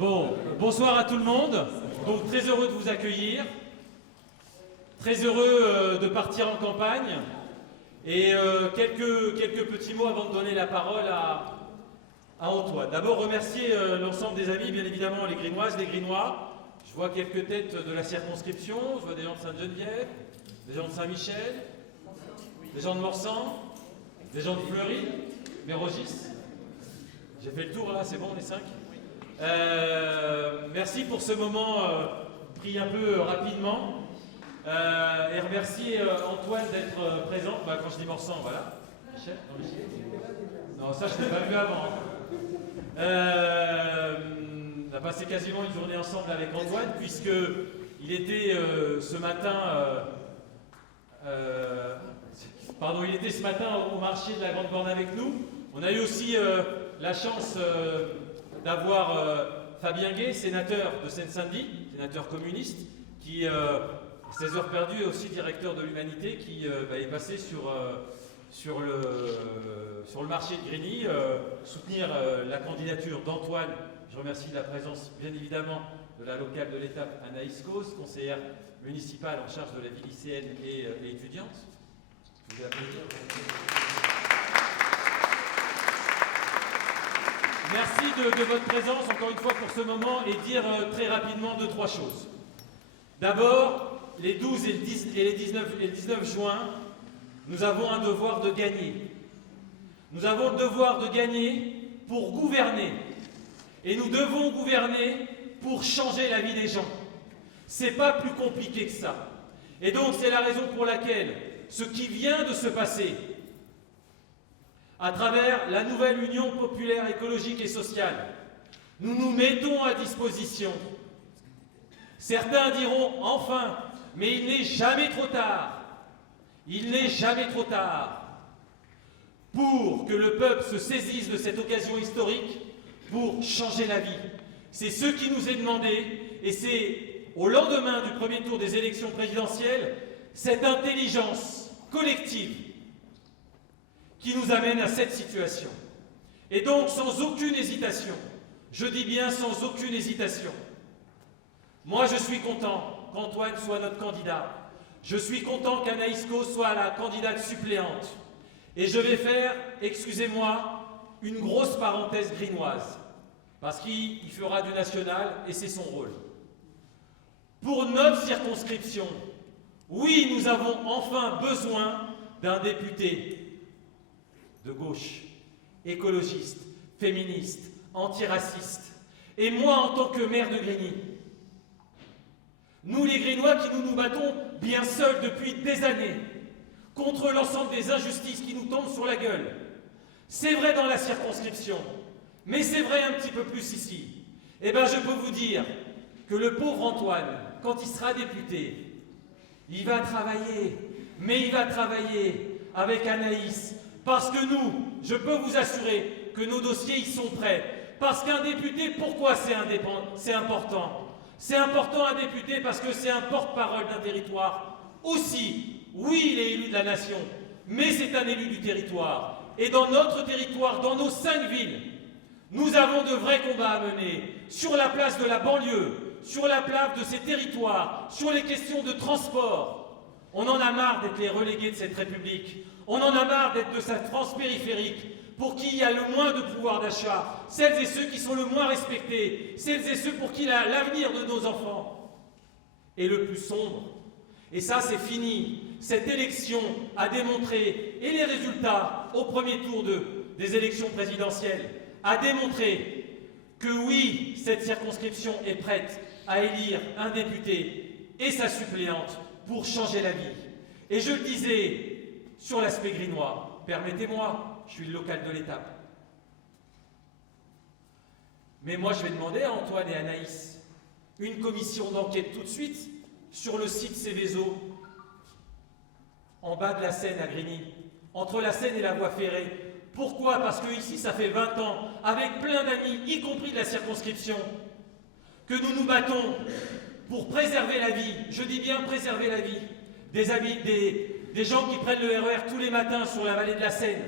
Bon, bonsoir à tout le monde. Donc très heureux de vous accueillir. Très heureux de partir en campagne. Et quelques petits mots avant de donner la parole à Antoine. D'abord remercier l'ensemble des amis, bien évidemment les Grinoises, les Grinois. Je vois quelques têtes de la circonscription, je vois des gens de Sainte-Geneviève, des gens de Saint-Michel, des gens de Morsan, des gens de Fleury, Mérogis. J'ai fait le tour là, c'est bon, les 5. Merci pour ce moment pris un peu rapidement. Et remercier Antoine d'être présent. Quand je dis Morsan, voilà. Michel, non, ça je ne l'ai pas vu avant. On a passé quasiment une journée ensemble avec Antoine, puisqu'il était ce matin. Il était ce matin au marché de la Grande Borne avec nous. On a eu aussi la chance d'avoir Fabien Gay, sénateur de Seine-Saint-Denis, sénateur communiste, qui, 16 heures perdues, est aussi directeur de l'Humanité, qui est passé sur le marché de Grigny, soutenir la candidature d'Antoine. Je remercie de la présence, bien évidemment, de la locale de l'étape Anaïs Cos, conseillère municipale en charge de la vie lycéenne et étudiante. Je vous applaudis. Merci de votre présence, encore une fois, pour ce moment, et dire très rapidement 2-3 choses. D'abord, les 12 et le 19 juin, nous avons un devoir de gagner. Nous avons le devoir de gagner pour gouverner. Et nous devons gouverner pour changer la vie des gens. C'est pas plus compliqué que ça. Et donc, c'est la raison pour laquelle ce qui vient de se passer, à travers la nouvelle Union populaire écologique et sociale, nous nous mettons à disposition. Certains diront « enfin », mais il n'est jamais trop tard. Il n'est jamais trop tard pour que le peuple se saisisse de cette occasion historique pour changer la vie. C'est ce qui nous est demandé, et c'est au lendemain du premier tour des élections présidentielles, cette intelligence collective qui nous amène à cette situation. Et donc, sans aucune hésitation, je dis bien sans aucune hésitation, moi je suis content qu'Antoine soit notre candidat. Je suis content qu'Anaïs Cos soit la candidate suppléante. Et je vais faire, excusez-moi, une grosse parenthèse grinoise, parce qu'il fera du national et c'est son rôle. Pour notre circonscription, oui, nous avons enfin besoin d'un député de gauche, écologiste, féministe, antiraciste. Et moi, en tant que maire de Grigny, nous les Grinois qui nous battons bien seuls depuis des années contre l'ensemble des injustices qui nous tombent sur la gueule. C'est vrai dans la circonscription, mais c'est vrai un petit peu plus ici. Eh bien, je peux vous dire que le pauvre Antoine, quand il sera député, il va travailler, mais il va travailler avec Anaïs, parce que nous, je peux vous assurer que nos dossiers y sont prêts. Parce qu'un député, pourquoi c'est important? C'est important un député parce que c'est un porte-parole d'un territoire aussi. Oui, il est élu de la nation, mais c'est un élu du territoire. Et dans notre territoire, dans nos 5 villes, nous avons de vrais combats à mener sur la place de la banlieue, sur la place de ces territoires, sur les questions de transport. On en a marre d'être les relégués de cette République. On en a marre d'être de cette France périphérique pour qui il y a le moins de pouvoir d'achat, celles et ceux qui sont le moins respectés, celles et ceux pour qui l'avenir de nos enfants est le plus sombre. Et ça, c'est fini. Cette élection a démontré, et les résultats au premier tour des élections présidentielles, a démontré que oui, cette circonscription est prête à élire un député et sa suppléante pour changer la vie. Et je le disais sur l'aspect grinois, permettez-moi, je suis le local de l'étape. Mais moi, je vais demander à Antoine et Anaïs une commission d'enquête tout de suite sur le site Céveso, en bas de la Seine à Grigny, entre la Seine et la voie ferrée. Pourquoi? Parce que ici, ça fait 20 ans, avec plein d'amis, y compris de la circonscription, que nous nous battons pour préserver la vie. Je dis bien préserver la vie des gens qui prennent le RER tous les matins sur la vallée de la Seine.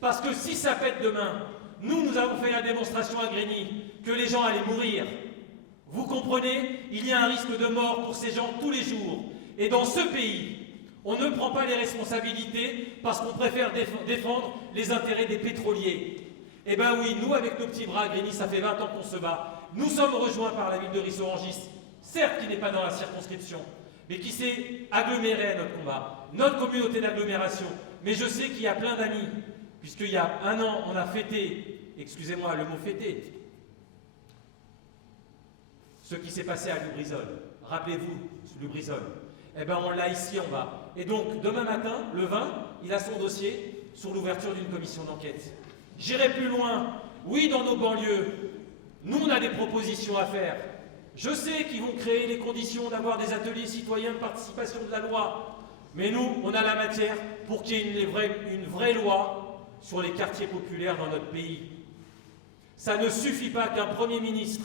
Parce que si ça pète demain, nous avons fait la démonstration à Grigny que les gens allaient mourir. Vous comprenez, il y a un risque de mort pour ces gens tous les jours. Et dans ce pays, on ne prend pas les responsabilités parce qu'on préfère défendre les intérêts des pétroliers. Eh bien oui, nous, avec nos petits bras, Grigny, ça fait 20 ans qu'on se bat. Nous sommes rejoints par la ville de Ris-Orangis, certes qui n'est pas dans la circonscription, mais qui s'est agglomérée à notre combat, notre communauté d'agglomération. Mais je sais qu'il y a plein d'amis, puisqu'il y a un an, on a fêté, excusez-moi le mot fêté, ce qui s'est passé à Lubrizol. Rappelez-vous, Lubrizol. Eh bien, on l'a ici en bas. Et donc, demain matin, le 20, il a son dossier sur l'ouverture d'une commission d'enquête. J'irai plus loin. Oui, dans nos banlieues, nous, on a des propositions à faire. Je sais qu'ils vont créer les conditions d'avoir des ateliers citoyens de participation de la loi. Mais nous, on a la matière pour qu'il y ait une vraie loi sur les quartiers populaires dans notre pays. Ça ne suffit pas qu'un Premier ministre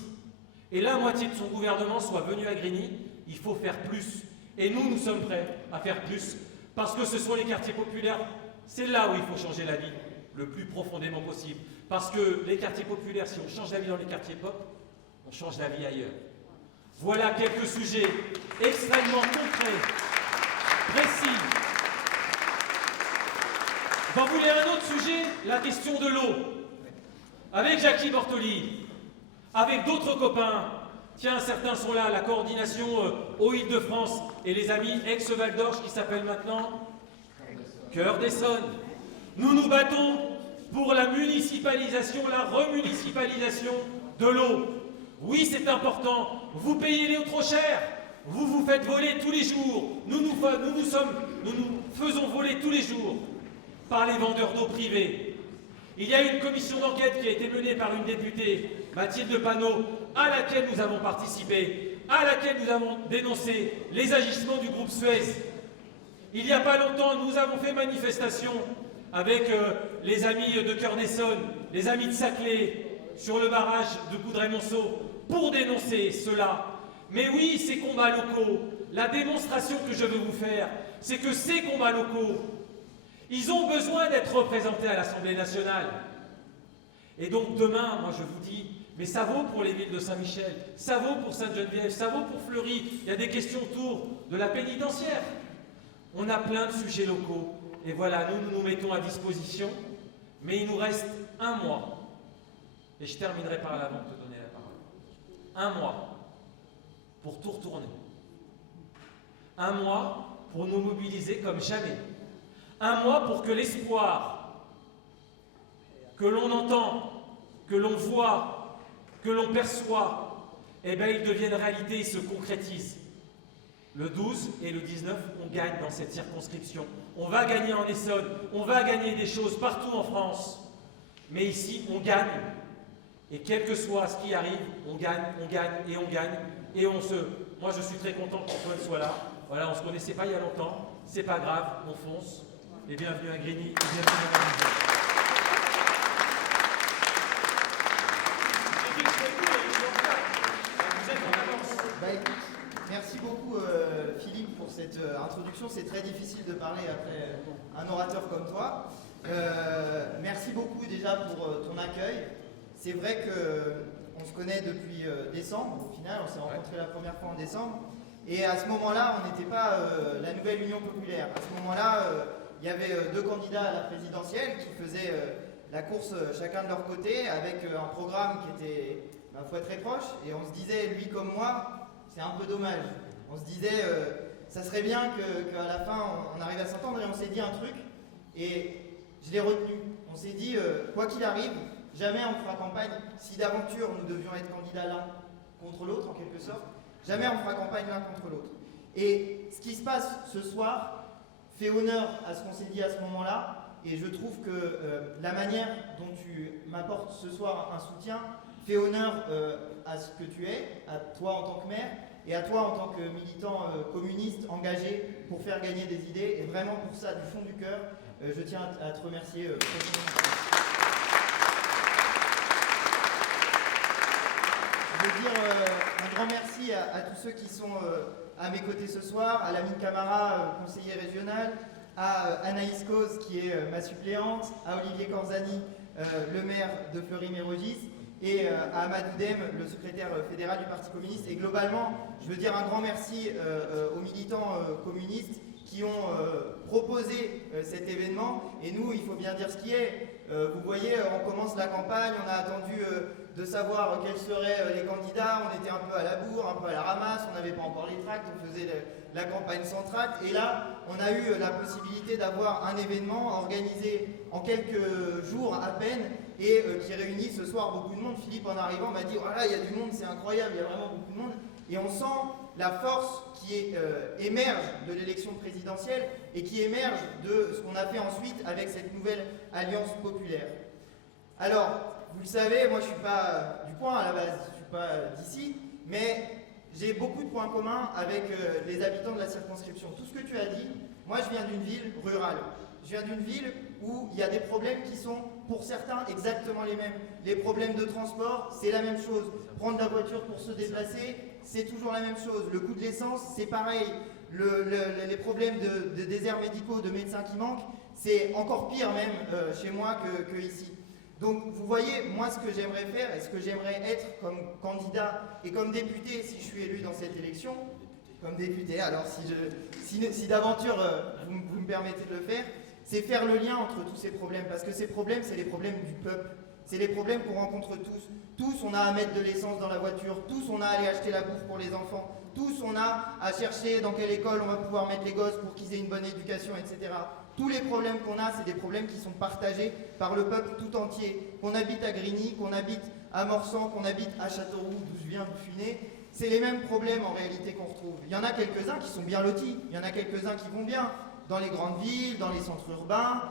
et la moitié de son gouvernement soit venu à Grigny. Il faut faire plus. Et nous, nous sommes prêts à faire plus. Parce que ce sont les quartiers populaires, c'est là où il faut changer la vie, le plus profondément possible. Parce que les quartiers populaires, si on change la vie dans les quartiers pop, on change la vie ailleurs. Voilà quelques sujets extrêmement concrets, précis. J'en voulais un autre sujet, la question de l'eau. Avec Jackie Bortoli, avec d'autres copains, tiens, certains sont là, la coordination aux Île-de-France et les amis ex-Val d'Orge qui s'appellent maintenant Cœur d'Essonne. Nous nous battons pour la municipalisation, la remunicipalisation de l'eau. Oui, c'est important. Vous payez l'eau trop cher. Vous vous faites voler tous les jours. Nous nous faisons voler tous les jours par les vendeurs d'eau privés. Il y a une commission d'enquête qui a été menée par une députée, Mathilde Panot, à laquelle nous avons participé, à laquelle nous avons dénoncé les agissements du groupe Suez. Il n'y a pas longtemps, nous avons fait manifestation avec les amis de Cœur d'Essonne, les amis de Saclay, sur le barrage de Coudray-Monceau, pour dénoncer cela. Mais oui, ces combats locaux, la démonstration que je veux vous faire, c'est que ces combats locaux, ils ont besoin d'être représentés à l'Assemblée nationale. Et donc demain, moi je vous dis, mais ça vaut pour les villes de Saint-Michel, ça vaut pour Sainte-Geneviève, ça vaut pour Fleury, il y a des questions autour de la pénitentiaire. On a plein de sujets locaux. Et voilà, nous nous mettons à disposition, mais il nous reste un mois. Et je terminerai par là avant de te donner la parole. Un mois pour tout retourner. Un mois pour nous mobiliser comme jamais. Un mois pour que l'espoir que l'on entend, que l'on voit, que l'on perçoit, eh bien, il devienne réalité, il se concrétise. Le 12 et le 19, on gagne dans cette circonscription. On va gagner en Essonne, on va gagner des choses partout en France. Mais ici, on gagne. Et quel que soit ce qui arrive, on gagne et on gagne. Et moi, je suis très content qu'Antoine soit là. Voilà, on ne se connaissait pas il y a longtemps. C'est pas grave, on fonce. Et bienvenue à Grigny, et bienvenue à Grigny. Vous êtes en avance. Merci beaucoup Philippe pour cette introduction. C'est très difficile de parler après un orateur comme toi. Merci beaucoup déjà pour ton accueil. C'est vrai qu'on se connaît depuis décembre. Au final, on s'est rencontrés la première fois en décembre. Et à ce moment-là, on n'était pas la nouvelle Union populaire. À ce moment-là, il y avait deux candidats à la présidentielle qui faisaient la course chacun de leur côté avec un programme qui était, ma foi, très proche. Et on se disait, lui comme moi, c'est un peu dommage. On se disait, ça serait bien qu'à la fin, on arrive à s'entendre. Et on s'est dit un truc, et je l'ai retenu. On s'est dit, quoi qu'il arrive, jamais on fera campagne. Si d'aventure nous devions être candidats l'un contre l'autre, en quelque sorte, jamais on fera campagne l'un contre l'autre. Et ce qui se passe ce soir fait honneur à ce qu'on s'est dit à ce moment-là. Et je trouve que la manière dont tu m'apportes ce soir un soutien fait honneur à ce que tu es, à toi en tant que maire, et à toi en tant que militant communiste engagé pour faire gagner des idées. Et vraiment pour ça, du fond du cœur, je tiens à te remercier. Je veux dire un grand merci à tous ceux qui sont à mes côtés ce soir, à Lamine Camara, conseiller régional, à Anaïs Cause qui est ma suppléante, à Olivier Corzani, le maire de Fleury-Mérogis, et à Amadou Deme, le secrétaire fédéral du Parti communiste. Et globalement, je veux dire un grand merci aux militants communistes qui ont proposé cet événement. Et nous, il faut bien dire ce qui est. Vous voyez, on commence la campagne, on a attendu de savoir quels seraient les candidats, on était un peu à la bourre, un peu à la ramasse, on n'avait pas encore les tracts, on faisait la campagne sans tracts. Et là, on a eu la possibilité d'avoir un événement organisé en quelques jours à peine et qui réunit ce soir beaucoup de monde. Philippe, en arrivant, m'a dit « Voilà, il y a du monde, c'est incroyable, il y a vraiment beaucoup de monde ». Et on sent la force qui émerge de l'élection présidentielle et qui émerge de ce qu'on a fait ensuite avec cette nouvelle alliance populaire. Alors, vous le savez, moi je ne suis pas du coin à la base, je ne suis pas d'ici, mais j'ai beaucoup de points communs avec les habitants de la circonscription. Tout ce que tu as dit, moi je viens d'une ville rurale. Je viens d'une ville où il y a des problèmes qui sont, pour certains, exactement les mêmes. Les problèmes de transport, c'est la même chose. Prendre la voiture pour se déplacer, c'est toujours la même chose. Le coût de l'essence, c'est pareil. Les problèmes de déserts médicaux, de médecins qui manquent, c'est encore pire même chez moi que ici. Donc vous voyez, moi ce que j'aimerais faire et ce que j'aimerais être comme candidat et comme député si je suis élu dans cette élection, comme député, alors si d'aventure vous me permettez de le faire, c'est faire le lien entre tous ces problèmes, parce que ces problèmes, c'est les problèmes du peuple, c'est les problèmes qu'on rencontre tous. Tous, on a à mettre de l'essence dans la voiture, tous, on a à aller acheter la bouffe pour les enfants, tous, on a à chercher dans quelle école on va pouvoir mettre les gosses pour qu'ils aient une bonne éducation, etc. Tous les problèmes qu'on a, c'est des problèmes qui sont partagés par le peuple tout entier. Qu'on habite à Grigny, qu'on habite à Morsan, qu'on habite à Châteauroux, d'où je viens, Buffunier, c'est les mêmes problèmes en réalité qu'on retrouve. Il y en a quelques-uns qui sont bien lotis, il y en a quelques-uns qui vont bien. Dans les grandes villes, dans les centres urbains,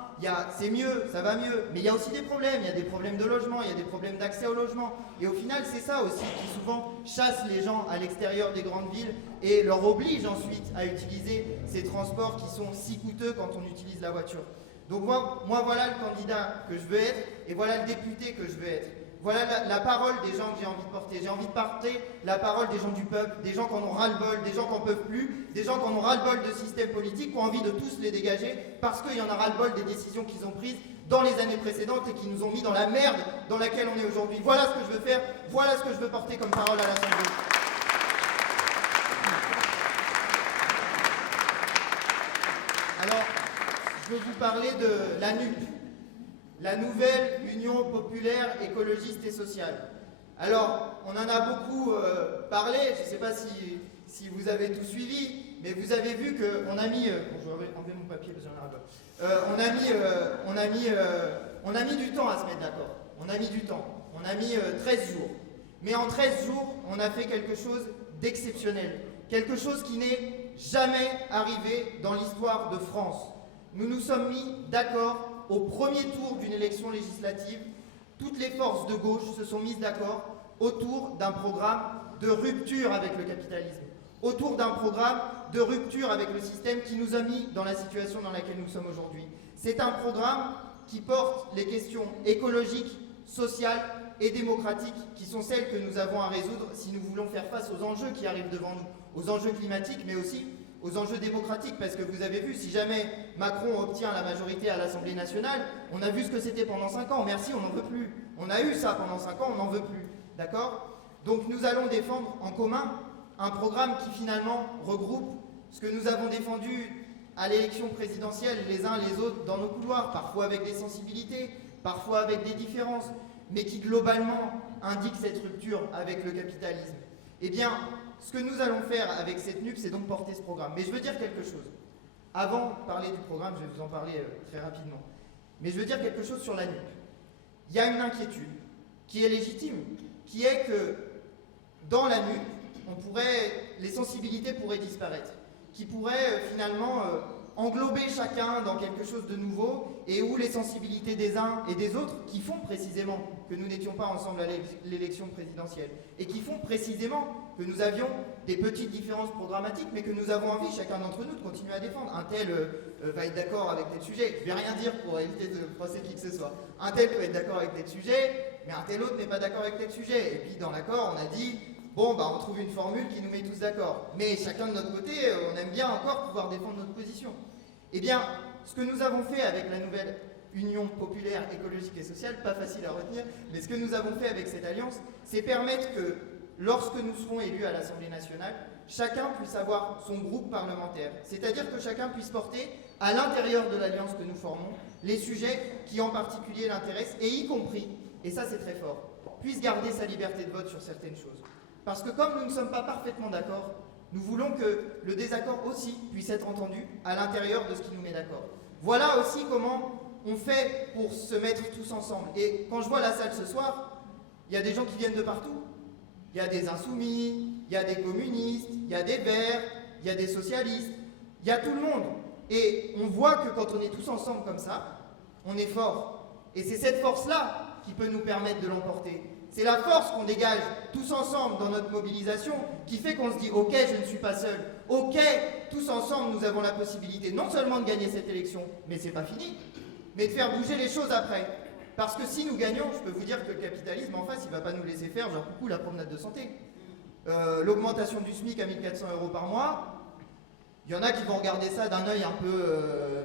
c'est mieux, ça va mieux. Mais il y a aussi des problèmes, il y a des problèmes de logement, il y a des problèmes d'accès au logement. Et au final, c'est ça aussi qui souvent chasse les gens à l'extérieur des grandes villes et leur oblige ensuite à utiliser ces transports qui sont si coûteux quand on utilise la voiture. Donc moi voilà le candidat que je veux être et voilà le député que je veux être. Voilà la parole des gens que j'ai envie de porter. J'ai envie de porter la parole des gens du peuple, des gens qui en ont ras-le-bol, des gens qui n'en peuvent plus, des gens qui en ont ras-le-bol de système politique, qui ont envie de tous les dégager parce qu'il y en a ras-le-bol des décisions qu'ils ont prises dans les années précédentes et qui nous ont mis dans la merde dans laquelle on est aujourd'hui. Voilà ce que je veux faire, voilà ce que je veux porter comme parole à l'Assemblée. Alors, je veux vous parler de la NUP. La nouvelle Union populaire écologiste et sociale. Alors, on en a beaucoup parlé, je ne sais pas si vous avez tout suivi, mais vous avez vu qu'on a mis... bon, je vais enlever mon papier parce que j'en ai un peu. On a mis du temps à se mettre d'accord. On a mis du temps. On a mis 13 jours. Mais en 13 jours, on a fait quelque chose d'exceptionnel. Quelque chose qui n'est jamais arrivé dans l'histoire de France. Nous nous sommes mis d'accord au premier tour d'une élection législative. Toutes les forces de gauche se sont mises d'accord autour d'un programme de rupture avec le capitalisme, autour d'un programme de rupture avec le système qui nous a mis dans la situation dans laquelle nous sommes aujourd'hui. C'est un programme qui porte les questions écologiques, sociales et démocratiques qui sont celles que nous avons à résoudre si nous voulons faire face aux enjeux qui arrivent devant nous, aux enjeux climatiques mais aussi aux enjeux démocratiques, parce que vous avez vu, si jamais Macron obtient la majorité à l'Assemblée nationale, on a vu ce que c'était pendant 5 ans, merci, on n'en veut plus. On a eu ça pendant 5 ans, on n'en veut plus, d'accord? Donc nous allons défendre en commun un programme qui finalement regroupe ce que nous avons défendu à l'élection présidentielle les uns les autres dans nos couloirs, parfois avec des sensibilités, parfois avec des différences, mais qui globalement indique cette rupture avec le capitalisme. Eh bien, ce que nous allons faire avec cette NUP, c'est donc porter ce programme. Mais je veux dire quelque chose. Avant de parler du programme, je vais vous en parler très rapidement. Mais je veux dire quelque chose sur la NUP. Il y a une inquiétude qui est légitime, qui est que dans la NUP, les sensibilités pourraient disparaître, qui pourraient finalement englober chacun dans quelque chose de nouveau et où les sensibilités des uns et des autres, qui font précisément que nous n'étions pas ensemble à l'élection présidentielle et qui font précisément que nous avions des petites différences programmatiques mais que nous avons envie, chacun d'entre nous, de continuer à défendre. Un tel va être d'accord avec tel sujet, je ne vais rien dire pour éviter de froisser qui que ce soit. Un tel peut être d'accord avec tel sujet, mais un tel autre n'est pas d'accord avec tel sujet. Et puis dans l'accord, on a dit, bon, on trouve une formule qui nous met tous d'accord. Mais chacun de notre côté, on aime bien encore pouvoir défendre notre position. Eh bien, ce que nous avons fait avec la nouvelle Union populaire, écologique et sociale, pas facile à retenir, mais ce que nous avons fait avec cette alliance, c'est permettre que lorsque nous serons élus à l'Assemblée nationale, chacun puisse avoir son groupe parlementaire. C'est-à-dire que chacun puisse porter à l'intérieur de l'alliance que nous formons les sujets qui en particulier l'intéressent, et y compris, et ça c'est très fort, puisse garder sa liberté de vote sur certaines choses. Parce que comme nous ne sommes pas parfaitement d'accord, nous voulons que le désaccord aussi puisse être entendu à l'intérieur de ce qui nous met d'accord. Voilà aussi comment on fait pour se mettre tous ensemble. Et quand je vois la salle ce soir, il y a des gens qui viennent de partout. Il y a des insoumis, il y a des communistes, il y a des verts, il y a des socialistes, il y a tout le monde. Et on voit que quand on est tous ensemble comme ça, on est fort. Et c'est cette force-là qui peut nous permettre de l'emporter. C'est la force qu'on dégage tous ensemble dans notre mobilisation qui fait qu'on se dit « Ok, je ne suis pas seul. Ok, tous ensemble, nous avons la possibilité non seulement de gagner cette élection, mais c'est pas fini, mais de faire bouger les choses après. » Parce que si nous gagnons, je peux vous dire que le capitalisme en face, il ne va pas nous laisser faire, genre coucou, la promenade de santé. L'augmentation du SMIC à 1 400 € par mois, il y en a qui vont regarder ça d'un œil un peu,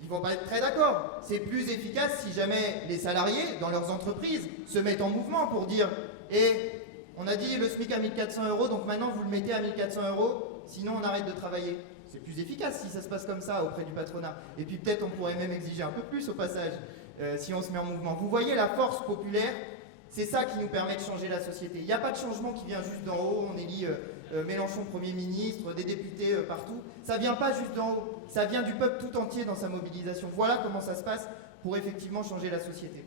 ils vont pas être très d'accord. C'est plus efficace si jamais les salariés, dans leurs entreprises, se mettent en mouvement pour dire « Eh, on a dit le SMIC à 1 400 €, donc maintenant vous le mettez à 1 400 €, sinon on arrête de travailler. » C'est plus efficace si ça se passe comme ça auprès du patronat. Et puis peut-être on pourrait même exiger un peu plus au passage, si on se met en mouvement. Vous voyez la force populaire, c'est ça qui nous permet de changer la société. Il n'y a pas de changement qui vient juste d'en haut, on élit Mélenchon Premier ministre, des députés partout. Ça ne vient pas juste d'en haut, ça vient du peuple tout entier dans sa mobilisation. Voilà comment ça se passe pour effectivement changer la société.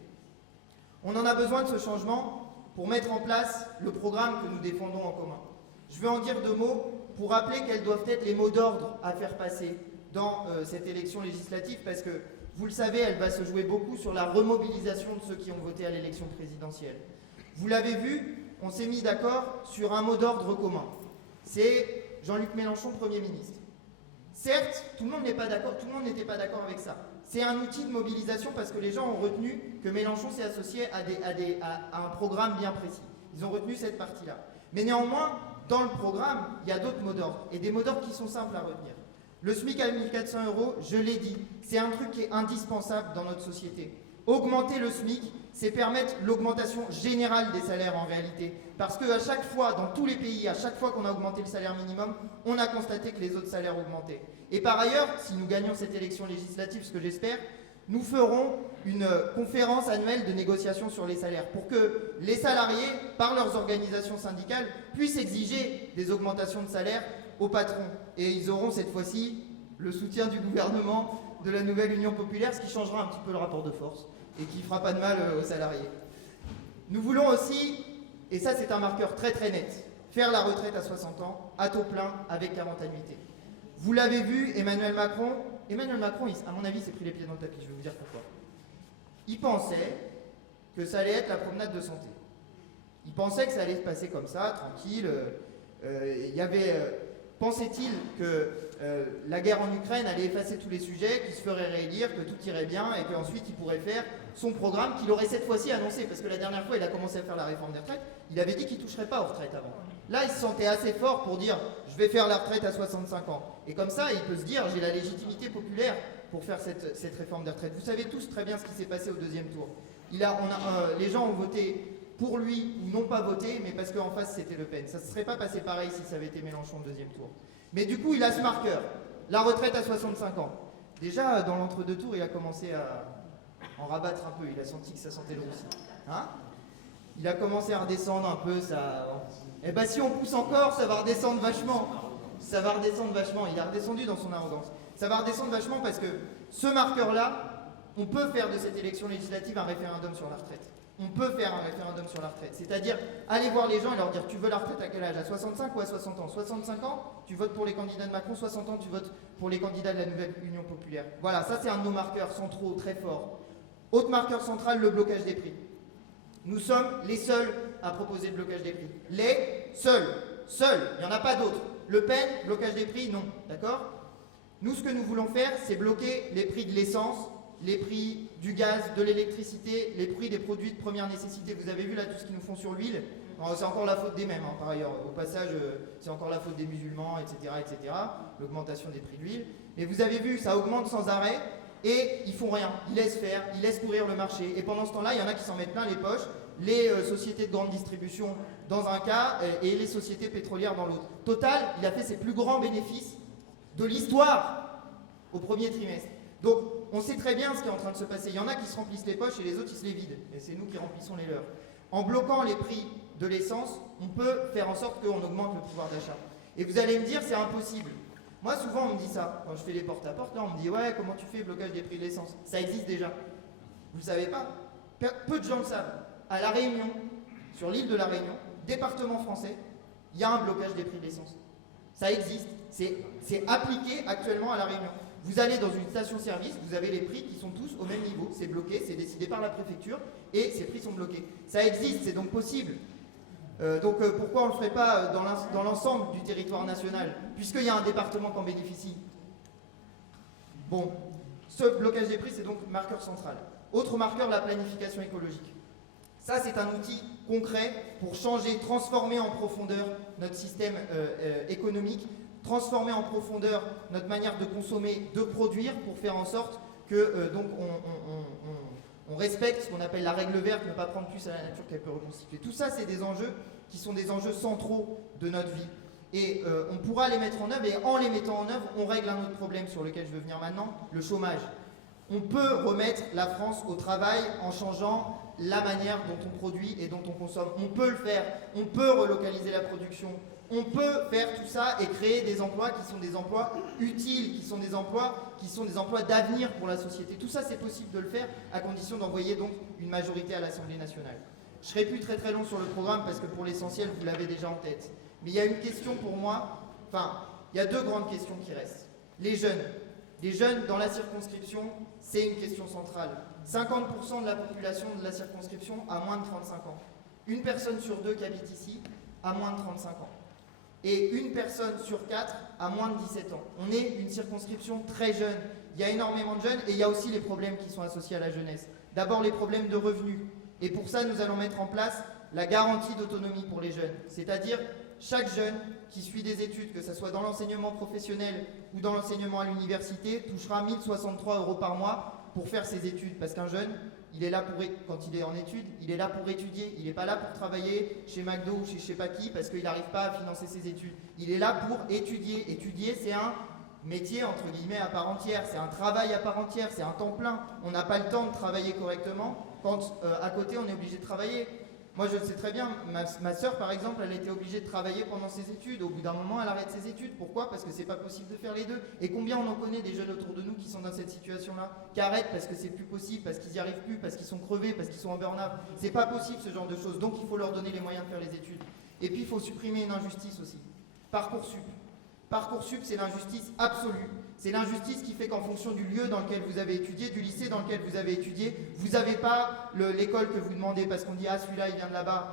On en a besoin de ce changement pour mettre en place le programme que nous défendons en commun. Je vais en dire 2 mots pour rappeler quels doivent être les mots d'ordre à faire passer dans cette élection législative, parce que, vous le savez, elle va se jouer beaucoup sur la remobilisation de ceux qui ont voté à l'élection présidentielle. Vous l'avez vu, on s'est mis d'accord sur un mot d'ordre commun. C'est Jean-Luc Mélenchon, Premier ministre. Certes, tout le monde n'est pas d'accord, tout le monde n'était pas d'accord avec ça. C'est un outil de mobilisation parce que les gens ont retenu que Mélenchon s'est associé à un programme bien précis. Ils ont retenu cette partie-là. Mais néanmoins, dans le programme, il y a d'autres mots d'ordre, et des mots d'ordre qui sont simples à retenir. Le SMIC à 1 400 €, je l'ai dit, c'est un truc qui est indispensable dans notre société. Augmenter le SMIC, c'est permettre l'augmentation générale des salaires en réalité. Parce qu'à chaque fois, dans tous les pays, à chaque fois qu'on a augmenté le salaire minimum, on a constaté que les autres salaires augmentaient. Et par ailleurs, si nous gagnons cette élection législative, ce que j'espère, nous ferons une conférence annuelle de négociation sur les salaires pour que les salariés, par leurs organisations syndicales, puissent exiger des augmentations de salaire aux patrons. Et ils auront cette fois-ci le soutien du gouvernement, de la nouvelle Union populaire, ce qui changera un petit peu le rapport de force et qui ne fera pas de mal aux salariés. Nous voulons aussi, et ça c'est un marqueur très très net, faire la retraite à 60 ans, à taux plein, avec 40 annuités. Vous l'avez vu, Emmanuel Macron, à mon avis, s'est pris les pieds dans le tapis, je vais vous dire pourquoi. Il pensait que ça allait être la promenade de santé. Il pensait que ça allait se passer comme ça, tranquille. Pensait-il que la guerre en Ukraine allait effacer tous les sujets, qu'il se ferait réélire, que tout irait bien et qu'ensuite il pourrait faire son programme qu'il aurait cette fois-ci annoncé, parce que la dernière fois il a commencé à faire la réforme des retraites, il avait dit qu'il ne toucherait pas aux retraites avant. Là il se sentait assez fort pour dire je vais faire la retraite à 65 ans. Et comme ça il peut se dire j'ai la légitimité populaire pour faire cette réforme des retraites. Vous savez tous très bien ce qui s'est passé au 2e tour. Les gens ont voté pour lui ou n'ont pas voté, mais parce qu'en face c'était Le Pen. Ça ne se serait pas passé pareil si ça avait été Mélenchon au 2e tour. Mais du coup, il a ce marqueur, la retraite à 65 ans. Déjà, dans l'entre-deux tours, il a commencé à en rabattre un peu. Il a senti que ça sentait le roussi. Hein? Il a commencé à redescendre un peu. Eh bien, si on pousse encore, ça va redescendre vachement. Ça va redescendre vachement. Il a redescendu dans son arrogance. Ça va redescendre vachement parce que ce marqueur-là, on peut faire de cette élection législative un référendum sur la retraite. On peut faire un référendum sur la retraite. C'est-à-dire, aller voir les gens et leur dire, tu veux la retraite à quel âge? À 65 ou à 60 ans? 65 ans, tu votes pour les candidats de Macron. 60 ans, tu votes pour les candidats de la nouvelle Union populaire. Voilà, ça c'est un de nos marqueurs centraux très forts. Autre marqueur central, le blocage des prix. Nous sommes les seuls à proposer le blocage des prix. Les seuls. Seuls, il n'y en a pas d'autres. Le Pen, blocage des prix, non. D'accord? Nous, ce que nous voulons faire, c'est bloquer les prix de l'essence, les prix du gaz, de l'électricité, les prix des produits de première nécessité. Vous avez vu là tout ce qu'ils nous font sur l'huile. C'est encore la faute des mêmes, par ailleurs. Au passage, c'est encore la faute des musulmans, etc., etc. L'augmentation des prix de l'huile. Mais vous avez vu, ça augmente sans arrêt. et ils font rien, ils laissent faire, ils laissent courir le marché. Et pendant ce temps-là, il y en a qui s'en mettent plein les poches, les sociétés de grande distribution dans un cas et les sociétés pétrolières dans l'autre. Total, il a fait ses plus grands bénéfices de l'histoire au premier trimestre. Donc, on sait très bien ce qui est en train de se passer. Il y en a qui se remplissent les poches et les autres, ils se les vident. Et c'est nous qui remplissons les leurs. En bloquant les prix de l'essence, on peut faire en sorte qu'on augmente le pouvoir d'achat. Et vous allez me dire, c'est impossible. Moi, souvent, on me dit ça. Quand je fais les porte-à-porte, là, on me dit, ouais, comment tu fais blocage des prix de l'essence? Ça existe déjà. Vous ne le savez pas? Peu de gens le savent. À La Réunion, sur l'île de La Réunion, département français, il y a un blocage des prix de l'essence. Ça existe. C'est appliqué actuellement à La Réunion. Vous allez dans une station-service, vous avez les prix qui sont tous au même niveau. C'est bloqué, c'est décidé par la préfecture et ces prix sont bloqués. Ça existe, c'est donc possible. Pourquoi on ne le ferait pas dans l'ensemble du territoire national, puisqu'il y a un département qui en bénéficie? Bon, ce blocage des prix, c'est donc marqueur central. Autre marqueur, la planification écologique. Ça, c'est un outil concret pour changer, transformer en profondeur notre système économique, transformer en profondeur notre manière de consommer, de produire, pour faire en sorte que on respecte ce qu'on appelle la règle verte, ne pas prendre plus à la nature qu'elle peut reconstituer. Tout ça, c'est des enjeux qui sont des enjeux centraux de notre vie. Et on pourra les mettre en œuvre, et en les mettant en œuvre, on règle un autre problème sur lequel je veux venir maintenant, le chômage. On peut remettre la France au travail en changeant la manière dont on produit et dont on consomme. On peut le faire, on peut relocaliser la production, on peut faire tout ça et créer des emplois qui sont des emplois utiles, qui sont des emplois d'avenir pour la société. Tout ça, c'est possible de le faire à condition d'envoyer donc une majorité à l'Assemblée nationale. Je ne serai plus très très long sur le programme parce que pour l'essentiel, vous l'avez déjà en tête. Mais il y a une question pour moi, il y a deux grandes questions qui restent. Les jeunes. Les jeunes dans la circonscription, c'est une question centrale. 50% de la population de la circonscription a moins de 35 ans. Une personne sur deux qui habite ici a moins de 35 ans. Et une personne sur 4 a moins de 17 ans. On est une circonscription très jeune. Il y a énormément de jeunes et il y a aussi les problèmes qui sont associés à la jeunesse. D'abord les problèmes de revenus. Et pour ça, nous allons mettre en place la garantie d'autonomie pour les jeunes. C'est-à-dire, chaque jeune qui suit des études, que ce soit dans l'enseignement professionnel ou dans l'enseignement à l'université, touchera 1 063 € par mois pour faire ses études. Parce qu'un jeune, il est là quand il est en études, il est là pour étudier. Il n'est pas là pour travailler chez McDo ou chez je sais pas qui parce qu'il n'arrive pas à financer ses études. Il est là pour étudier. Étudier, c'est un métier entre guillemets à part entière. C'est un travail à part entière. C'est un temps plein. On n'a pas le temps de travailler correctement quand à côté on est obligé de travailler. Moi je le sais très bien, ma sœur par exemple, elle a été obligée de travailler pendant ses études. Au bout d'un moment, elle arrête ses études. Pourquoi? Parce que c'est pas possible de faire les deux. Et combien on en connaît des jeunes autour de nous qui sont dans cette situation-là, qui arrêtent parce que c'est plus possible, parce qu'ils n'y arrivent plus, parce qu'ils sont crevés, parce qu'ils sont en burn-out. C'est pas possible ce genre de choses. Donc il faut leur donner les moyens de faire les études. Et puis il faut supprimer une injustice aussi. Parcoursup. Parcoursup, c'est l'injustice absolue. C'est l'injustice qui fait qu'en fonction du lieu dans lequel vous avez étudié, du lycée dans lequel vous avez étudié, vous n'avez pas l'école que vous demandez parce qu'on dit « Ah, celui-là, il vient de là-bas,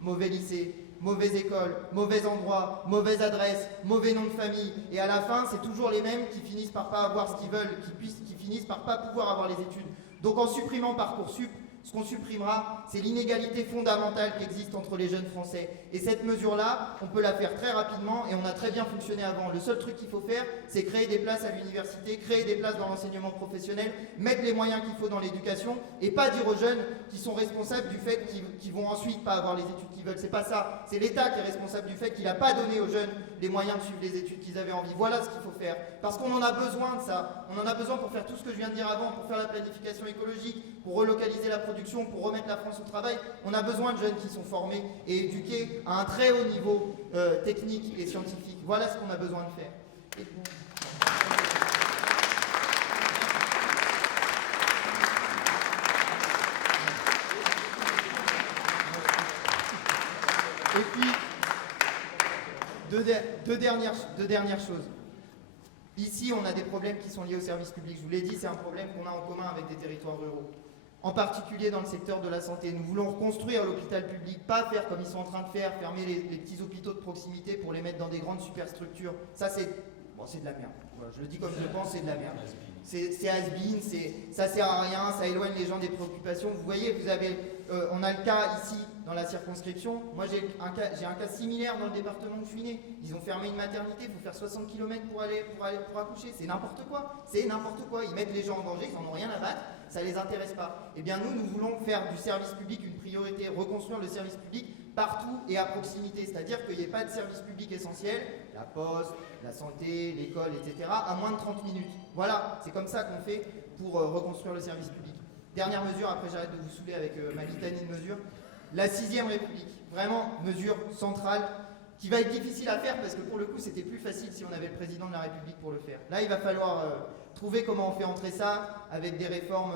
mauvais lycée, mauvaise école, mauvais endroit, mauvaise adresse, mauvais nom de famille. » Et à la fin, c'est toujours les mêmes qui finissent par pas avoir ce qu'ils veulent, qui finissent par pas pouvoir avoir les études. Donc en supprimant Parcoursup, ce qu'on supprimera, c'est l'inégalité fondamentale qui existe entre les jeunes Français. Et cette mesure-là, on peut la faire très rapidement et on a très bien fonctionné avant. Le seul truc qu'il faut faire, c'est créer des places à l'université, créer des places dans l'enseignement professionnel, mettre les moyens qu'il faut dans l'éducation et pas dire aux jeunes qui sont responsables du fait qu'ils vont ensuite pas avoir les études qu'ils veulent. C'est pas ça. C'est l'État qui est responsable du fait qu'il n'a pas donné aux jeunes les moyens de suivre les études qu'ils avaient envie. Voilà ce qu'il faut faire. Parce qu'on en a besoin de ça. On en a besoin pour faire tout ce que je viens de dire avant, pour faire la planification écologique, pour relocaliser la production, pour remettre la France au travail. On a besoin de jeunes qui sont formés et éduqués à un très haut niveau technique et scientifique. Voilà ce qu'on a besoin de faire. Et puis, deux dernières choses. Ici, on a des problèmes qui sont liés au service public. Je vous l'ai dit, c'est un problème qu'on a en commun avec des territoires ruraux. En particulier dans le secteur de la santé. Nous voulons reconstruire l'hôpital public, pas faire comme ils sont en train de faire, fermer les petits hôpitaux de proximité pour les mettre dans des grandes superstructures. Ça, c'est bon, c'est de la merde. Voilà, je le dis comme je le pense, c'est de la merde. C'est has-been, ça sert à rien, ça éloigne les gens des préoccupations. Vous voyez, on a le cas ici dans la circonscription. Moi, j'ai un cas similaire dans le département où je suis né. Ils ont fermé une maternité, il faut faire 60 km pour accoucher. C'est n'importe quoi. C'est n'importe quoi. Ils mettent les gens en danger, ils n'en ont rien à battre, ça ne les intéresse pas. Eh bien, nous voulons faire du service public une priorité, reconstruire le service public partout et à proximité. C'est-à-dire qu'il n'y ait pas de service public essentiel, la poste, la santé, l'école, etc., à moins de 30 minutes. Voilà, c'est comme ça qu'on fait pour reconstruire le service public. Dernière mesure, après j'arrête de vous saouler avec ma litanie de mesures. La 6ème République, vraiment mesure centrale, qui va être difficile à faire parce que pour le coup c'était plus facile si on avait le président de la République pour le faire. Là il va falloir trouver comment on fait entrer ça avec des réformes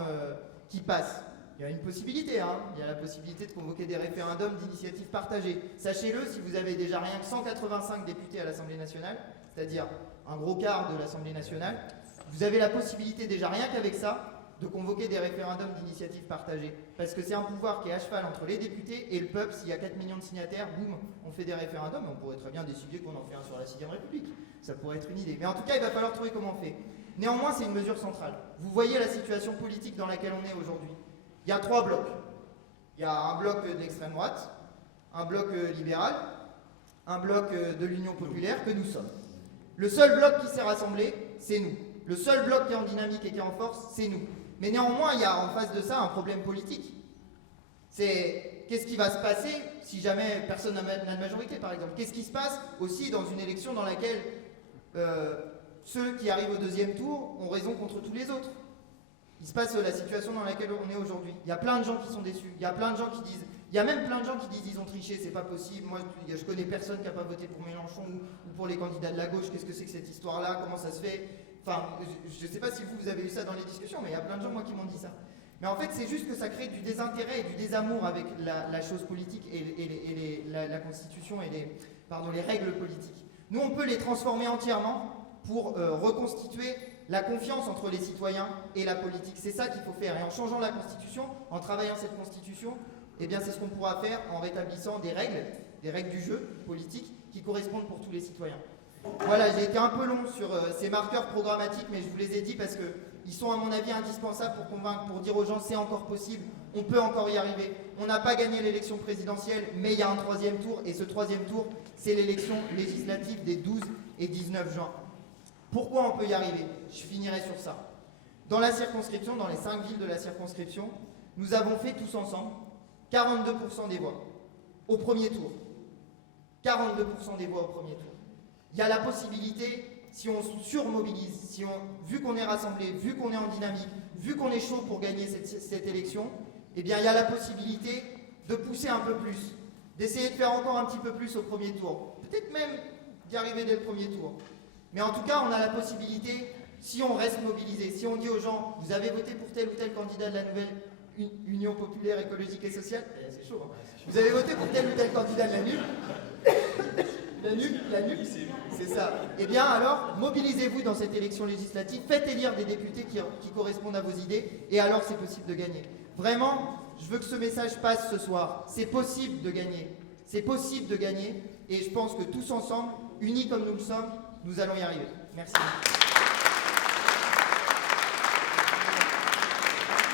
qui passent. Il y a une possibilité, hein. Il y a la possibilité de convoquer des référendums d'initiative partagée. Sachez-le, si vous avez déjà rien que 185 députés à l'Assemblée nationale, c'est-à-dire un gros quart de l'Assemblée nationale, vous avez la possibilité déjà rien qu'avec ça de convoquer des référendums d'initiative partagée. Parce que c'est un pouvoir qui est à cheval entre les députés et le peuple. S'il y a 4 millions de signataires, boum, on fait des référendums et on pourrait très bien décider qu'on en fait un sur la 6ème République. Ça pourrait être une idée. Mais en tout cas, il va falloir trouver comment on fait. Néanmoins, c'est une mesure centrale. Vous voyez la situation politique dans laquelle on est aujourd'hui. Il y a 3 blocs. Il y a un bloc de l'extrême droite, un bloc libéral, un bloc de l'Union populaire que nous sommes. Le seul bloc qui s'est rassemblé, c'est nous. Le seul bloc qui est en dynamique et qui est en force, c'est nous. Mais néanmoins, il y a en face de ça un problème politique. C'est qu'est-ce qui va se passer si jamais personne n'a de majorité, par exemple? Qu'est-ce qui se passe aussi dans une élection dans laquelle ceux qui arrivent au 2e tour ont raison contre tous les autres? Il se passe la situation dans laquelle on est aujourd'hui. Il y a plein de gens qui sont déçus. Il y a plein de gens qui disent... Il y a même plein de gens qui disent ils ont triché, c'est pas possible. Moi, je connais personne qui n'a pas voté pour Mélenchon ou pour les candidats de la gauche. Qu'est-ce que c'est que cette histoire-là? Comment ça se fait? Enfin, je ne sais pas si vous avez eu ça dans les discussions, mais il y a plein de gens, moi, qui m'ont dit ça. Mais en fait, c'est juste que ça crée du désintérêt et du désamour avec la chose politique et la Constitution et les règles politiques. Nous, on peut les transformer entièrement pour reconstituer la confiance entre les citoyens et la politique. C'est ça qu'il faut faire. Et en changeant la Constitution, en travaillant cette Constitution, eh bien, c'est ce qu'on pourra faire en rétablissant des règles du jeu politique qui correspondent pour tous les citoyens. Voilà, j'ai été un peu long sur ces marqueurs programmatiques, mais je vous les ai dit parce qu'ils sont à mon avis indispensables pour convaincre, pour dire aux gens c'est encore possible, on peut encore y arriver. On n'a pas gagné l'élection présidentielle, mais il y a un 3e tour, et ce 3e tour, c'est l'élection législative des 12 et 19 juin. Pourquoi on peut y arriver? Je finirai sur ça. Dans la circonscription, dans les 5 villes de la circonscription, nous avons fait tous ensemble 42% des voix au premier tour. 42% des voix au premier tour. Il y a la possibilité, si on surmobilise, vu qu'on est rassemblés, vu qu'on est en dynamique, vu qu'on est chaud pour gagner cette élection, eh bien il y a la possibilité de pousser un peu plus, d'essayer de faire encore un petit peu plus au premier tour. Peut-être même d'y arriver dès le premier tour. Mais en tout cas, on a la possibilité, si on reste mobilisé, si on dit aux gens, vous avez voté pour tel ou tel candidat de la nouvelle Union populaire, écologique et sociale, c'est chaud, hein. Vous avez voté pour tel ou tel candidat de la NUP, la NUP, c'est ça. Eh bien alors, mobilisez-vous dans cette élection législative, faites élire des députés qui correspondent à vos idées, et alors c'est possible de gagner. Vraiment, je veux que ce message passe ce soir. C'est possible de gagner. C'est possible de gagner, et je pense que tous ensemble, unis comme nous le sommes, nous allons y arriver. Merci.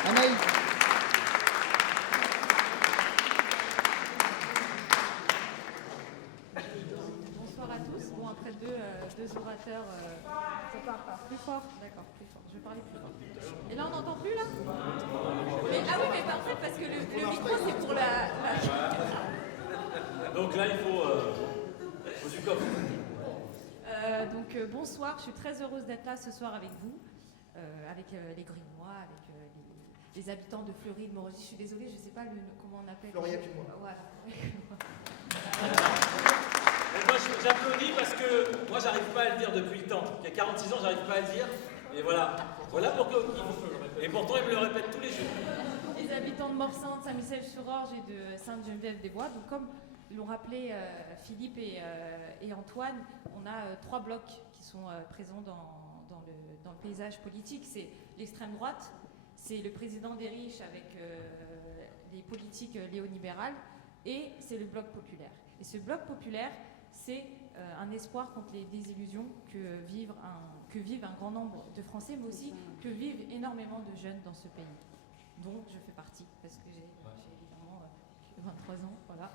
Anaïs. Bonsoir à tous. Bon, après deux orateurs, ça part plus fort. D'accord, plus fort. Je vais parler plus fort. Et là, on n'entend plus, là Ah oui, mais parfait, parce que le micro, c'est pour la... Donc là, il faut du coffre. Bonsoir, je suis très heureuse d'être là ce soir avec vous, avec les Grimois, avec les habitants de Fleury, de Morony. Je suis désolée, je ne sais pas comment on appelle. Fleury-Acumois. Voilà. Et moi, j'applaudis parce que moi, j'arrive pas à le dire depuis le temps. Il y a 46 ans, j'arrive pas à le dire. Et voilà. Voilà pourquoi. Et pourtant, ils me le répètent tous les jours. Les habitants de Morsan, de Saint-Michel-sur-Orge et de Sainte-Geneviève-des-Bois. Donc, comme l'ont rappelé Philippe et Antoine, on a 3 blocs qui sont présents dans le paysage politique. C'est l'extrême droite, c'est le président des riches avec les politiques néolibérales, et c'est le bloc populaire. Et ce bloc populaire, c'est un espoir contre les désillusions que vivent un grand nombre de Français, mais aussi que vivent énormément de jeunes dans ce pays, dont je fais partie, parce que j'ai évidemment 23 ans, voilà.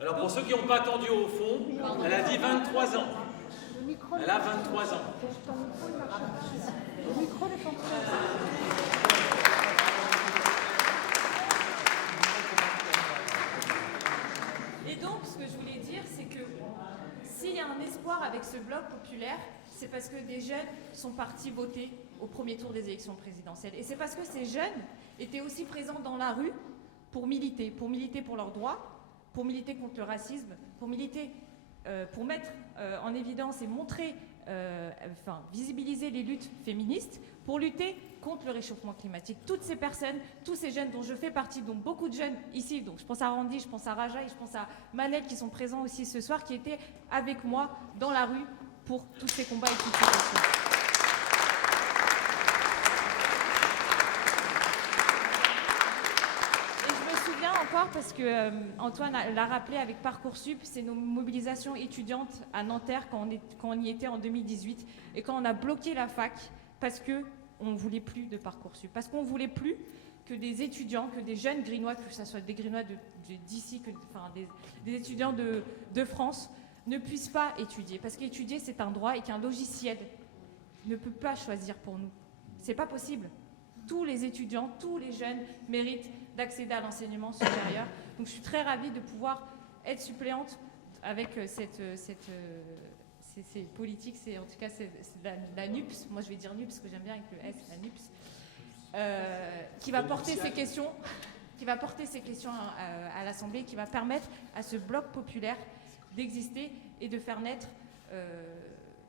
Alors pour ceux qui n'ont pas attendu au fond, elle a dit 23 ans. Elle a 23 ans. Le micro n'est pas Et donc, ce que je voulais dire, c'est que s'il y a un espoir avec ce bloc populaire, c'est parce que des jeunes sont partis voter au premier tour des élections présidentielles. Et c'est parce que ces jeunes étaient aussi présents dans la rue pour militer pour leurs droits, pour militer contre le racisme, pour militer, pour mettre en évidence et montrer, visibiliser les luttes féministes, pour lutter contre le réchauffement climatique. Toutes ces personnes, tous ces jeunes dont je fais partie, dont beaucoup de jeunes ici, donc je pense à Randy, je pense à Raja et je pense à Manel qui sont présents aussi ce soir, qui étaient avec moi dans la rue pour tous ces combats et toutes ces questions. Encore parce que Antoine l'a rappelé avec Parcoursup, c'est nos mobilisations étudiantes à Nanterre quand on y était en 2018 et quand on a bloqué la fac parce qu'on ne voulait plus de Parcoursup, parce qu'on ne voulait plus que des étudiants, que des jeunes Grinois, que ce soit des Grinois d'ici, des étudiants de France, ne puissent pas étudier. Parce qu'étudier, c'est un droit et qu'un logiciel ne peut pas choisir pour nous. C'est pas possible. Tous les étudiants, tous les jeunes méritent d'accéder à l'enseignement supérieur. Donc je suis très ravie de pouvoir être suppléante avec cette politique, c'est en tout cas c'est la NUPS, moi je vais dire NUPS parce que j'aime bien avec le S, la NUPS, qui va porter ces questions, à l'Assemblée, qui va permettre à ce bloc populaire d'exister et de faire naître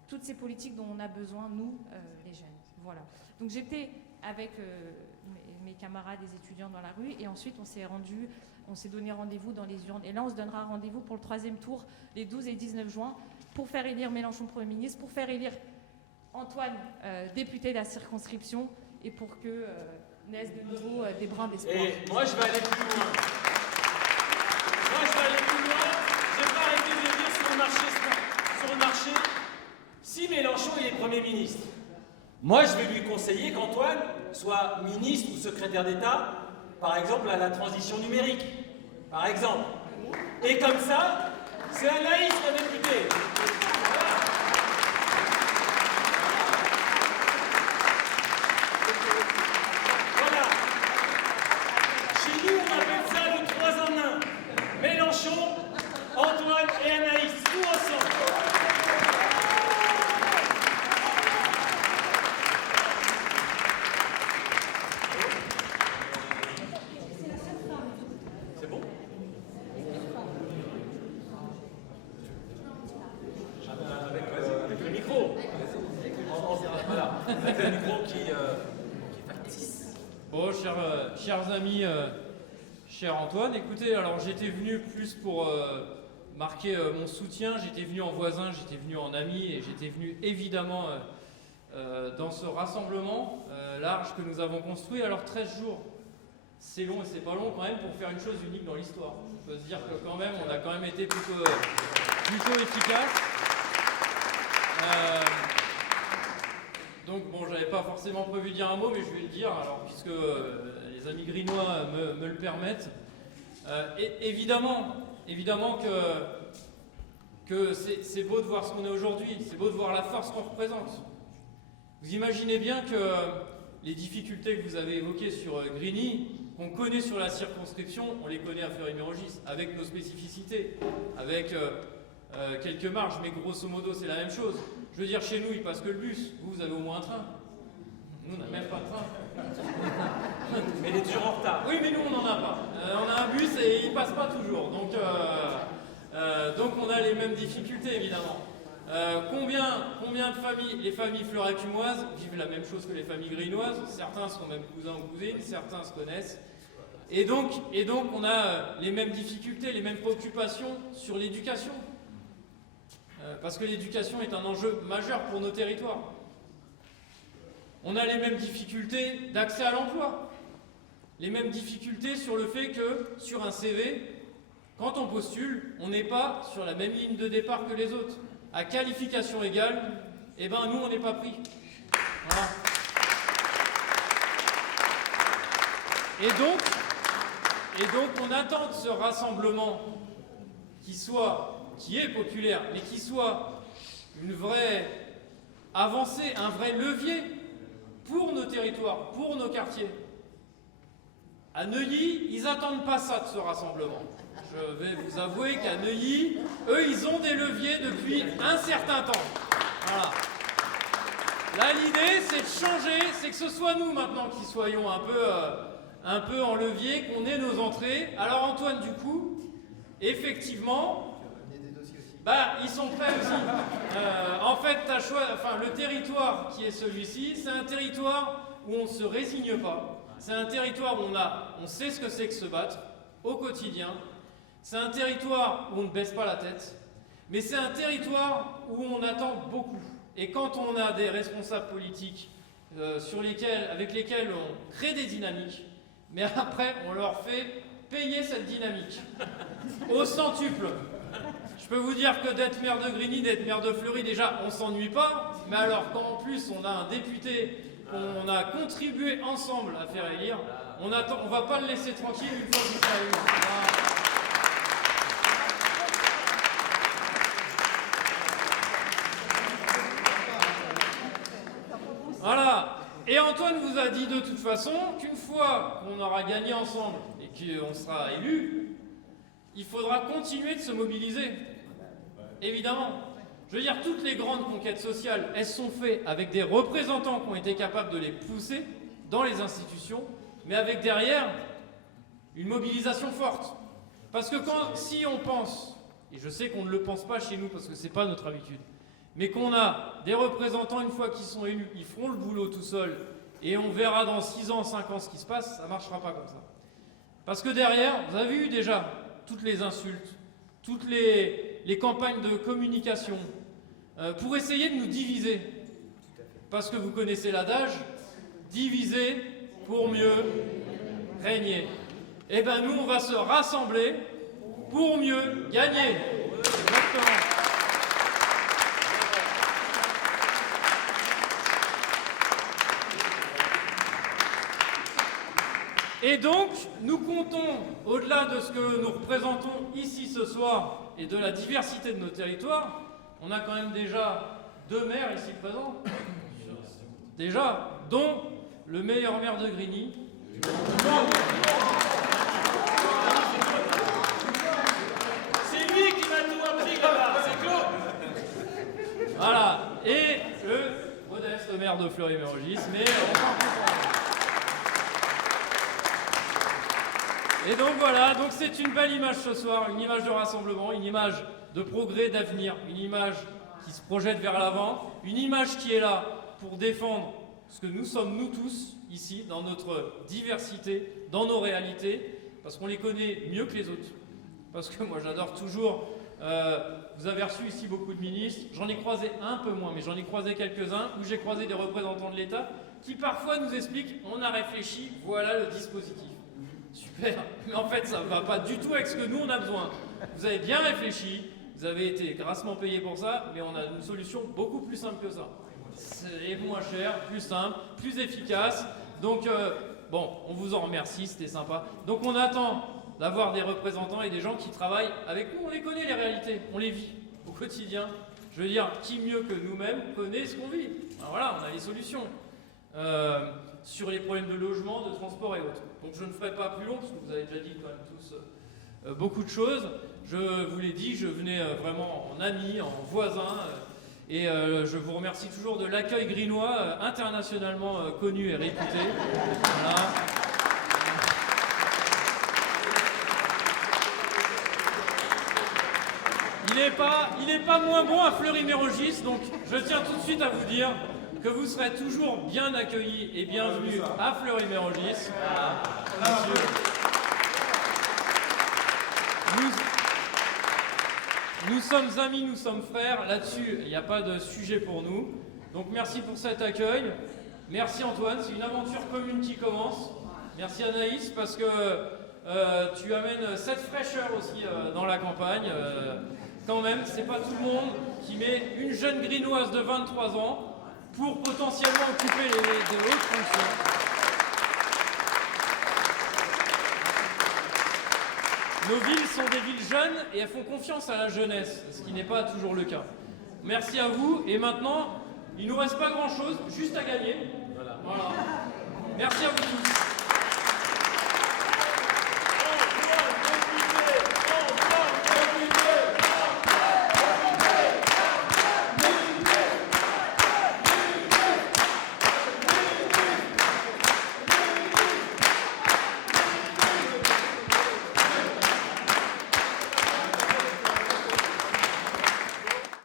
toutes ces politiques dont on a besoin, nous, les jeunes. Voilà. Donc j'étais avec mes camarades, les étudiants dans la rue, et ensuite on s'est donné rendez-vous dans les urnes. Et là, on se donnera rendez-vous pour le 3e tour, les 12 et 19 juin, pour faire élire Mélenchon Premier ministre, pour faire élire Antoine député de la circonscription, et pour que naissent de nouveau des brins d'espoir. Et moi, je vais aller plus loin. Je vais pas arrêter de le dire sur le marché. Si Mélenchon est Premier ministre, moi, je vais lui conseiller qu'Antoine soit ministre ou secrétaire d'État, par exemple, à la transition numérique, par exemple. Et comme ça, c'est un laïc, un député. Voilà. Chez nous, on appelle ça le 3 en 1. Mélenchon, Antoine et Anaïs, tout ensemble. Bon, chers amis, cher Antoine, écoutez, alors j'étais venu plus pour marquer mon soutien, j'étais venu en voisin, j'étais venu en ami et j'étais venu évidemment dans ce rassemblement large que nous avons construit. Alors 13 jours, c'est long et c'est pas long quand même pour faire une chose unique dans l'histoire. On peut se dire que quand même, on a quand même été plutôt efficace. Donc bon, j'avais pas forcément prévu de dire un mot, mais je vais le dire, alors puisque les amis grinois me le permettent. Évidemment que c'est beau de voir ce qu'on est aujourd'hui, c'est beau de voir la force qu'on représente. Vous imaginez bien que les difficultés que vous avez évoquées sur Grigny, qu'on connaît sur la circonscription, on les connaît à Fleury-Mérogis, avec nos spécificités, avec quelques marges, mais grosso modo c'est la même chose. Je veux dire, chez nous, il passe que le bus. Vous avez au moins un train. Nous, on n'a même pas de train. Mais il est toujours en retard. Oui, mais nous, on n'en a pas. On a un bus et il passe pas toujours. Donc on a les mêmes difficultés, évidemment. Combien de familles, les familles fleury-cumoises vivent la même chose que les familles grinoises. Certains sont même cousins ou cousines, certains se connaissent. Et donc on a les mêmes difficultés, les mêmes préoccupations sur l'éducation. Parce que l'éducation est un enjeu majeur pour nos territoires. On a les mêmes difficultés d'accès à l'emploi. Les mêmes difficultés sur le fait que, sur un CV, quand on postule, on n'est pas sur la même ligne de départ que les autres. À qualification égale, eh ben nous on n'est pas pris. Voilà. Et donc on attend de ce rassemblement qui est populaire, mais qui soit une vraie avancée, un vrai levier pour nos territoires, pour nos quartiers. À Neuilly, ils n'attendent pas ça de ce rassemblement. Je vais vous avouer qu'à Neuilly, eux, ils ont des leviers depuis un certain temps. Voilà. Là, l'idée, c'est de changer, c'est que ce soit nous maintenant qui soyons un peu en levier, qu'on ait nos entrées. Alors Antoine, du coup, effectivement, ils sont prêts aussi. En fait, le territoire qui est celui-ci, c'est un territoire où on ne se résigne pas. C'est un territoire où on sait ce que c'est que se battre au quotidien. C'est un territoire où on ne baisse pas la tête. Mais c'est un territoire où on attend beaucoup. Et quand on a des responsables politiques avec lesquels on crée des dynamiques, mais après on leur fait payer cette dynamique au centuple. Je peux vous dire que d'être maire de Grigny, d'être maire de Fleury, déjà on s'ennuie pas, mais alors quand en plus on a un député qu'on a contribué ensemble à faire élire, on va pas le laisser tranquille une fois qu'il sera élu. Voilà. Et Antoine vous a dit de toute façon qu'une fois qu'on aura gagné ensemble et qu'on sera élu, il faudra continuer de se mobiliser. Évidemment. Je veux dire, toutes les grandes conquêtes sociales, elles sont faites avec des représentants qui ont été capables de les pousser dans les institutions, mais avec derrière une mobilisation forte. Parce que si on pense, et je sais qu'on ne le pense pas chez nous parce que c'est pas notre habitude, mais qu'on a des représentants, une fois qu'ils sont élus, ils feront le boulot tout seuls, et on verra dans 6 ans, 5 ans ce qui se passe, ça ne marchera pas comme ça. Parce que derrière, vous avez vu déjà toutes les insultes, toutes les campagnes de communication, pour essayer de nous diviser. Parce que vous connaissez l'adage, diviser pour mieux régner. Eh bien nous, on va se rassembler pour mieux gagner. Exactement. Et donc, nous comptons, au-delà de ce que nous représentons ici ce soir et de la diversité de nos territoires, on a quand même déjà 2 maires ici présents, déjà, dont le meilleur maire de Grigny. C'est lui qui m'a tout appris là-bas, c'est Claude. Voilà, et le modeste maire de Fleury-Mérogis, mais on s'en fout. Et donc voilà, donc c'est une belle image ce soir, une image de rassemblement, une image de progrès, d'avenir, une image qui se projette vers l'avant, une image qui est là pour défendre ce que nous sommes nous tous ici, dans notre diversité, dans nos réalités, parce qu'on les connaît mieux que les autres. Parce que moi j'adore toujours, vous avez reçu ici beaucoup de ministres, j'en ai croisé un peu moins, mais j'en ai croisé quelques-uns, où j'ai croisé des représentants de l'État qui parfois nous expliquent, on a réfléchi, voilà le dispositif. Super, mais en fait ça ne va pas du tout avec ce que nous on a besoin. Vous avez bien réfléchi, vous avez été grassement payé pour ça, mais on a une solution beaucoup plus simple que ça. C'est moins cher, plus simple, plus efficace. Donc bon, on vous en remercie, c'était sympa. Donc on attend d'avoir des représentants et des gens qui travaillent avec nous. On les connaît les réalités, on les vit au quotidien. Je veux dire, qui mieux que nous-mêmes connaît ce qu'on vit. Alors voilà, on a les solutions. Sur les problèmes de logement, de transport et autres. Donc je ne ferai pas plus long, parce que vous avez déjà dit quand même tous beaucoup de choses. Je vous l'ai dit, je venais vraiment en ami, en voisin, et je vous remercie toujours de l'accueil grinois, internationalement connu et réputé. Voilà. Il n'est pas moins bon à Fleury-Mérogis, donc je tiens tout de suite à vous dire que vous serez toujours bien accueillis et bienvenus à Fleury-Mérogis. Nous sommes amis, nous sommes frères. Là-dessus, il n'y a pas de sujet pour nous. Donc merci pour cet accueil. Merci Antoine, c'est une aventure commune qui commence. Merci Anaïs, parce que tu amènes cette fraîcheur aussi dans la campagne. Quand même, c'est pas tout le monde qui met une jeune grinoise de 23 ans pour potentiellement occuper de hautes fonctions. Nos villes sont des villes jeunes et elles font confiance à la jeunesse, ce qui n'est pas toujours le cas. Merci à vous et maintenant, il ne nous reste pas grand-chose, juste à gagner. Voilà. Merci à vous tous.